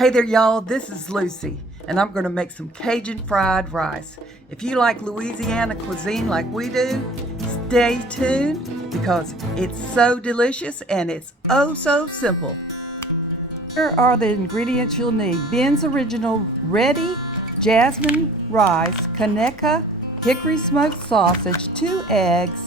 Hey there, y'all. This is Lucy, and I'm going to make some Cajun fried rice. If you like Louisiana cuisine like we do, stay tuned because it's so delicious and it's oh so simple. Here are the ingredients you'll need. Ben's Original Ready Jasmine Rice, Conecuh Hickory Smoked Sausage, 2 eggs,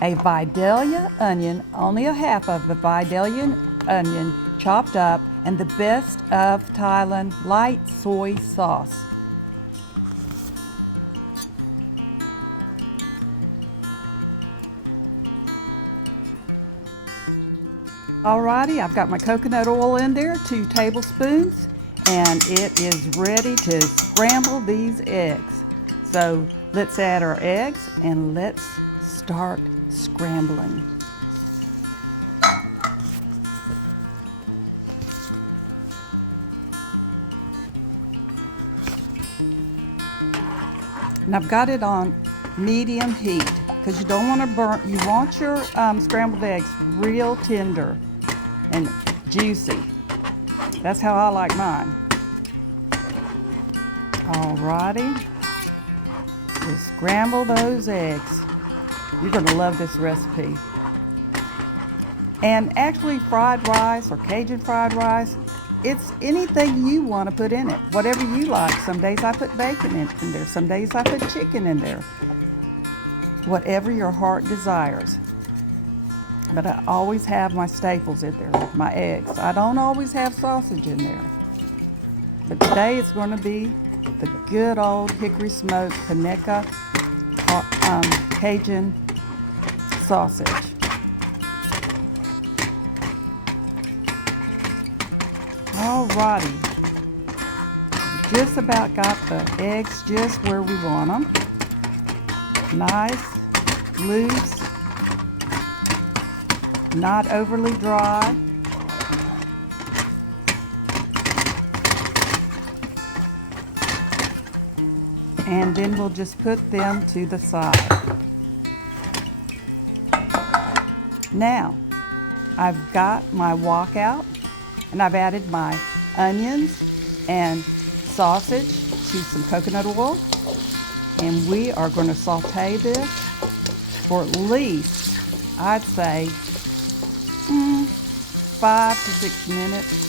a Vidalia onion, only a half of the Vidalia onion chopped up, and the best of Thailand light soy sauce. Alrighty, I've got my coconut oil in there, 2 tablespoons, and it is ready to scramble these eggs. So let's add our eggs and let's start scrambling. And I've got it on medium heat because you don't want to burn. You want your scrambled eggs real tender and juicy. That's how I like mine. Alrighty, just scramble those eggs. You're going to love this recipe. And actually, fried rice or Cajun fried rice, it's anything you want to put in it, whatever you like. Some days I put bacon in there, some days I put chicken in there, whatever your heart desires. But I always have my staples in there, my eggs. I don't always have sausage in there. But today it's going to be the good old hickory smoked Conecuh Cajun sausage. Alrighty, just about got the eggs just where we want them. Nice, loose, not overly dry. And then we'll just put them to the side. Now, I've got my wok out. And I've added my onions and sausage to some coconut oil. And we are going to saute this for at least, I'd say, 5 to 6 minutes.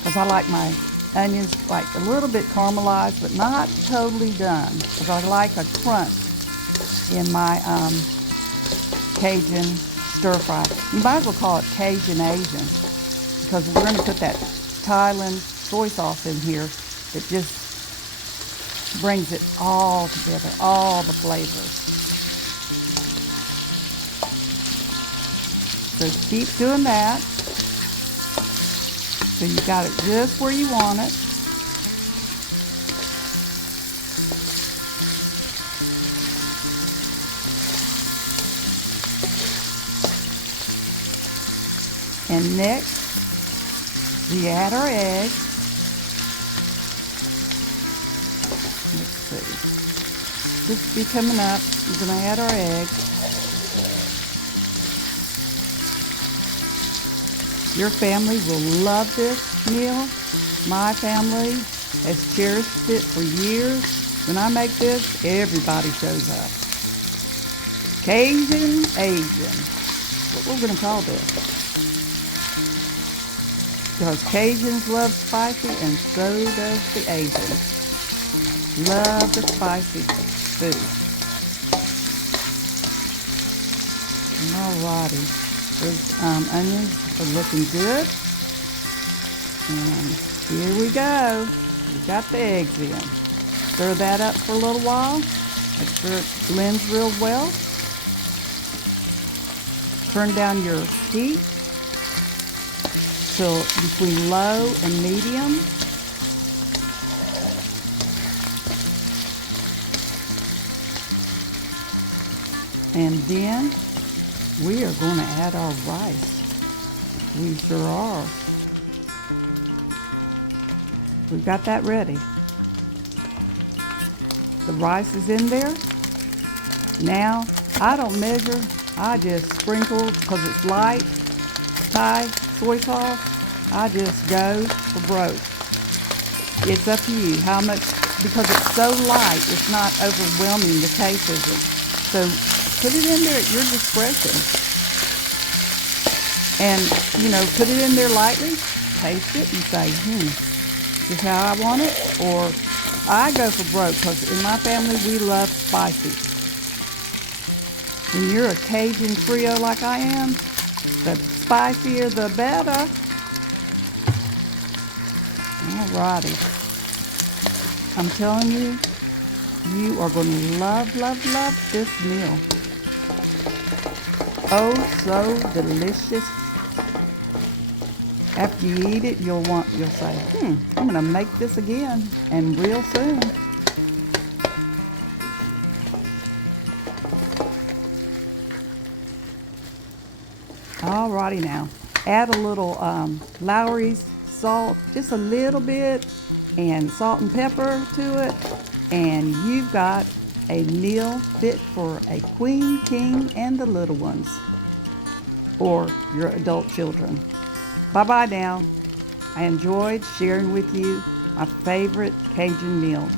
Because I like my onions like a little bit caramelized, but not totally done. Because I like a crunch in my Cajun stir fry. You might as well call it Cajun Asian because we're going to put that Thailand soy sauce in here that just brings it all together, all the flavors. So keep doing that. So you got it just where you want it. And next, we add our eggs. Let's see. Just be coming up. We're going to add our eggs. Your family will love this meal. My family has cherished it for years. When I make this, everybody shows up. Cajun Asian. That's what we're going to call this. Because Cajuns love spicy and so does the Asians. Love the spicy food. Alrighty. Those onions are looking good. And here we go. We got the eggs in. Stir that up for a little while. Make sure it blends real well. Turn down your heat to between low and medium. And then we are going to add our rice. We sure are. We've got that ready. The rice is in there. Now, I don't measure. I just sprinkle because it's light Thai soy sauce. I just go for broke. It's up to you how much, because it's so light, it's not overwhelming. The taste isn't. So put it in there at your discretion. And, you know, put it in there lightly, taste it, and say, this is how I want it. Or I go for broke because in my family we love spicy. When you're a Cajun Creole like I am, the spicier the better. Alrighty. I'm telling you, you are going to love, love, love this meal. Oh, so delicious. After you eat it, you'll say, I'm going to make this again, and real soon. Alrighty now. Add a little Lowry's salt, just a little bit, and salt and pepper to it, and you've got a meal fit for a queen, king, and the little ones, or your adult children. Bye-bye now. I enjoyed sharing with you my favorite Cajun meal.